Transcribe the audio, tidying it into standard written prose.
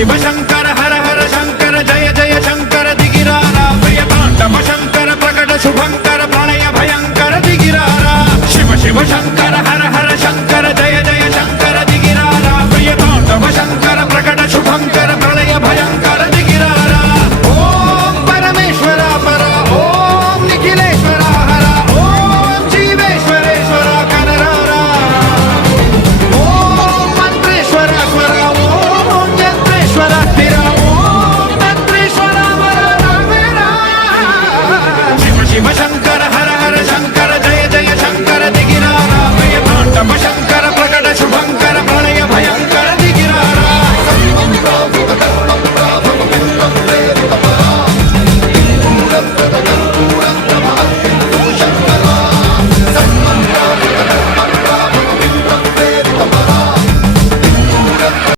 शिव शंकर हर हर शंकर जय जय शंकर दिगिरारा प्रिय तांडव शंकर प्रकट शुभंकर प्रणय भयंकर दिगिरारा शिव शिव